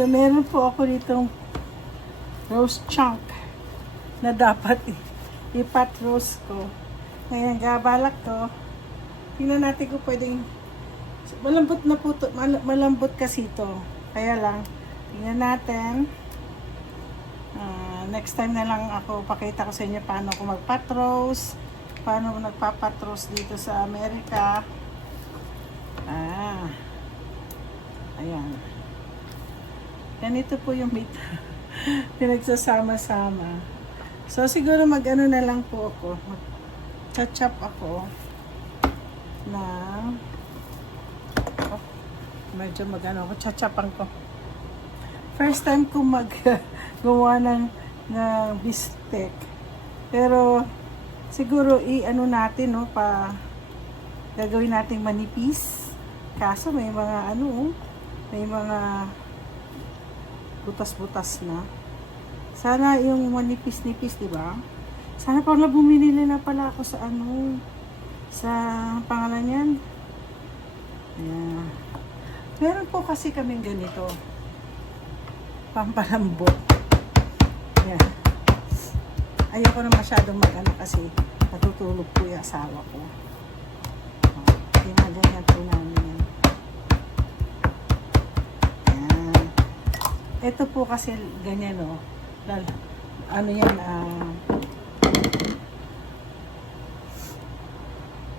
So, meron po ako ditong roast chunk na dapat ipat roast ko. Ngayon, gabalak to. Tingnan natin kung pwedeng malambot na po to. Malambot kasi to. Kaya lang, tingnan natin. Next time na lang ako pakita ko sa inyo paano ko mag-pot roast. Paano nagpa-pot roast dito sa Amerika. Ayan. Ganito po yung meat. Pinagsasama-sama. So, siguro mag-ano na lang po ako. Mag-chop ako na medyo mag-ano ako. Chachapan ko. First time ko gawa ng bistek. Pero, siguro i-ano natin, no, gagawin natin manipis. Kaso may mga may mga butas-butas na. Sana yung manipis-nipis, di ba? Sana pala bumili na pala ako sa pangalan yan. Ayan. Meron po kasi kaming ganito. Pampalambot. Ayan. Ayoko na masyadong mag-ano kasi natutulog po yung asawa ko. Ganyan po namin yan. Ayan. Ito po kasi ganyan, no. Ano yan,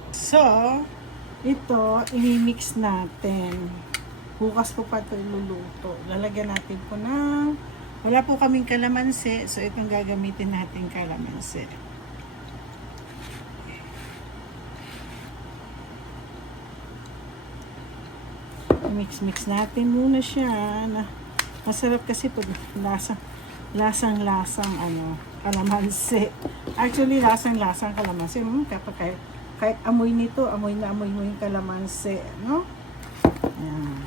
So, ito, i-mix natin. Bukas po pa ito iluluto. Lalagyan natin po na, wala po kaming kalamansi, so itong gagamitin natin kalamansi. Mix natin muna siya. Masarap kasi pag lasang-lasang kalamansi. Actually, lasang-lasang kalamansi. Kahit amoy nito, amoy mo yung kalamansi, no? Ayan.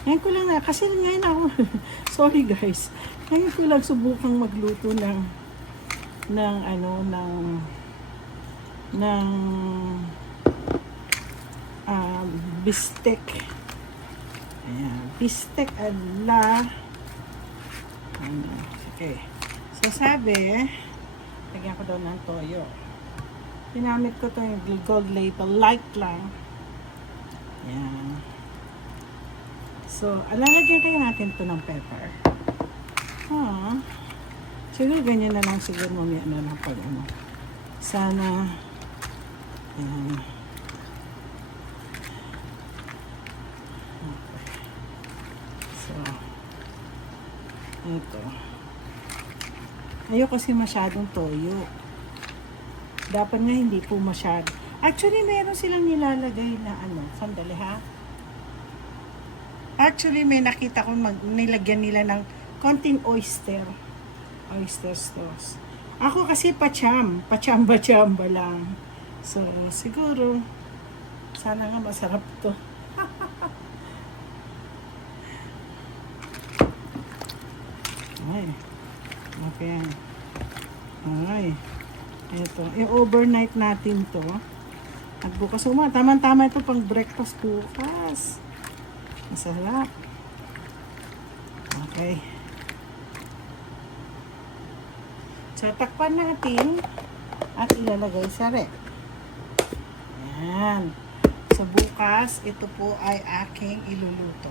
Ngayon ko lang kasi ngayon ako, sorry guys, ngayon ko lang subukang magluto ng bistek. Ayan, bistek okay. So sabi, lagyan ko daw ng toyo. Ginamit ko to yung gold label, light lang. Ayan. So, lalagyan kayo natin to ng pepper. Siguro ganyan na lang, siguro mamaya na lang pag sana, ayan. Okay. So, ito. Ayoko kasi masyadong toyo. Dapat nga hindi po masyado. Actually, meron silang nilalagay na sandali ha. Actually, may nakita ko nilagyan nila ng konting oyster sauce. Ako kasi pachamba lang. So, siguro, sana nga masarap to. Ay, okay. Ay, ito. I-overnight natin to. At bukas tama-tama ito pang breakfast bukas. Masarap. Okay. So, takpan natin at ilalagay sa rep. Ayan. So, bukas, ito po ay aking iluluto.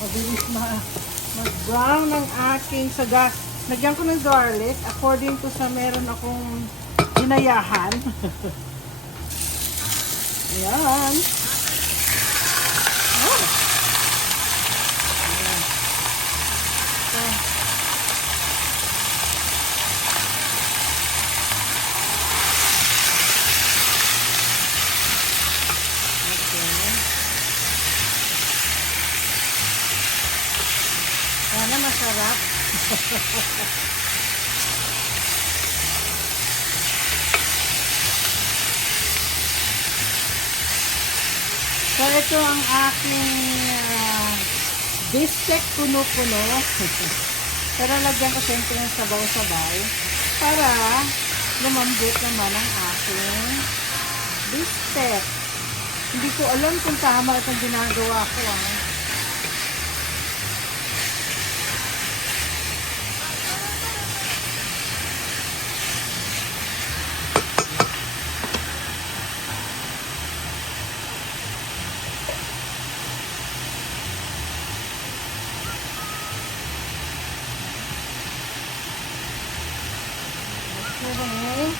Mabilis mag-brown ng aking saga. Lagyan ko ng garlic according to sa meron akong inayahan. Ayan. Oh. Ayan. So, sana masarap. So, ito ang aking bistek puno-puno. Pero lagyan ko siyempre ng sabaw-sabaw para lumambot naman ang aking bistek. Hindi ko alam kung tama itong ginagawa ko. Okay.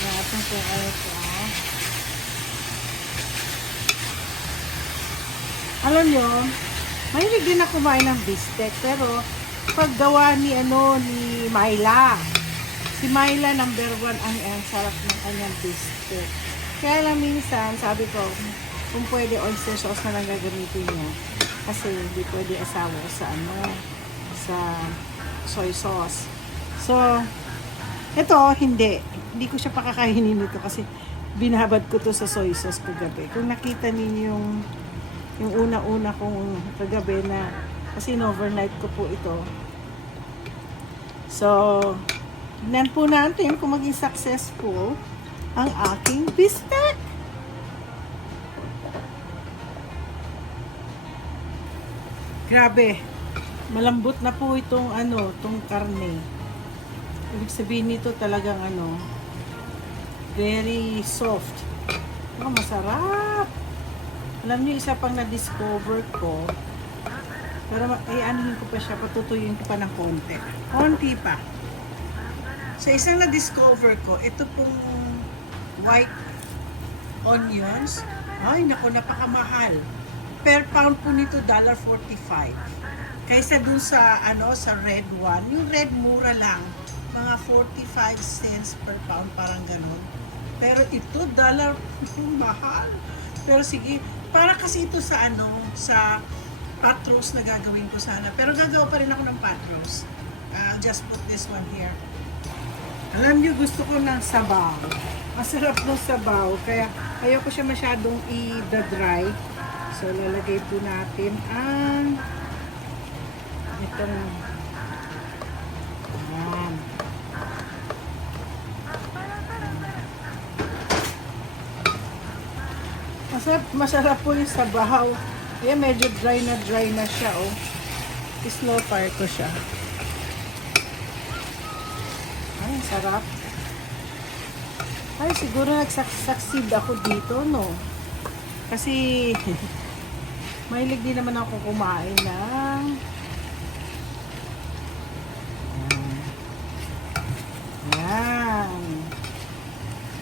Natin po ito. Alam nyo, mahilig din ako kumain ng bistek, pero paggawa ni Myla. Si Myla, number 1 ang sarap ng kanyang bistek. Kaya lang minsan, sabi ko, kung pwede oyster sauce na lang gagamitin niya. Kasi hindi pwede asawa sa soy sauce. So, ito, hindi ko siya pakakainin nito kasi binabad ko to sa soy sauce kagabi. Kung nakita ninyo yung una-una kong kagabi na, kasi overnight ko po ito. So, tignan po natin kung maging successful ang aking bistek. Grabe, malambot na po itong karne. Ibig sabihin nito talagang very soft. Masarap. Alam niyo, isa pang na-discover ko, pero anuhin ko pa siya, patutuyuin ko pa ng konti. Konti pa. So, isang na-discover ko, ito pong white onions. Ay, naku, napakamahal. Per pound po nito, $1.45. Kaysa dun sa red one. Yung red mura lang. Mga 45 cents per pound, parang ganun. Pero ito, $1, mahal. Pero sige, para kasi ito sa sa pot roast na gagawin ko sana. Pero gagawa pa rin ako ng pot roast. I'll just put this one here. Alam niyo, gusto ko ng sabaw. Masarap ng sabaw. Kaya ayoko siya masyadong i-dry. So, lalagay po natin ang itong ayan. Masarap po yung sabaw. Ayan, medyo dry na siya, oh. Slow fire ko siya. Ay, sarap. Ay, siguro nagsucceed ako dito, no? Kasi, mahilig din naman ako kumain ng yan.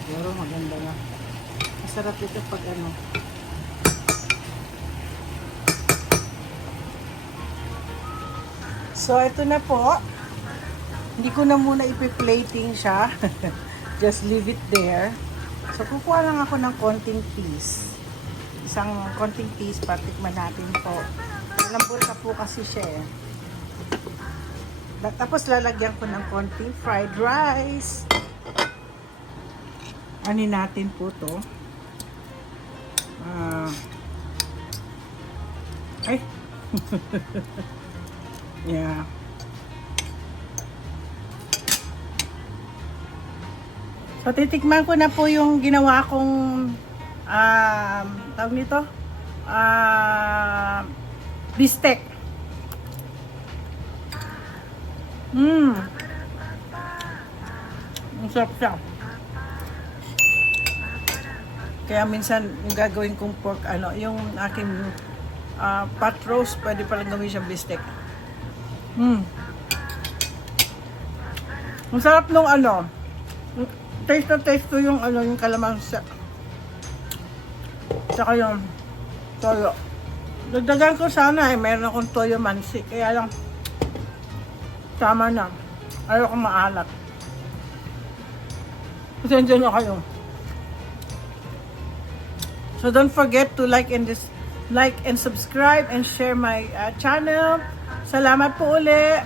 Siguro maganda na. Masarap ito pag So, ito na po. Hindi ko na muna ipi-plating siya. Just leave it there. So, kukuha lang ako ng konting piece. Isang konting piece, patikman natin po. Malambot na po kasi siya eh. Tapos lalagyan ko ng konting fried rice. Anin natin po to. Ay! Yeah. So, titikman ko na po yung ginawa kong tawag nito bistek. Ang sarap siya. Kaya minsan yung gagawin kong pork yung aking pot roast, pwede palang gawin siyang bistek. Ang sarap nung taste na taste ko yung yung kalamansi. Saka yung toyo. Dagdagan ko sana meron akong toyo mansi. Kaya lang tama na. Ayoko maalat. Pasensya na kayo. So don't forget to like and subscribe and share my channel. Salamat po ulit.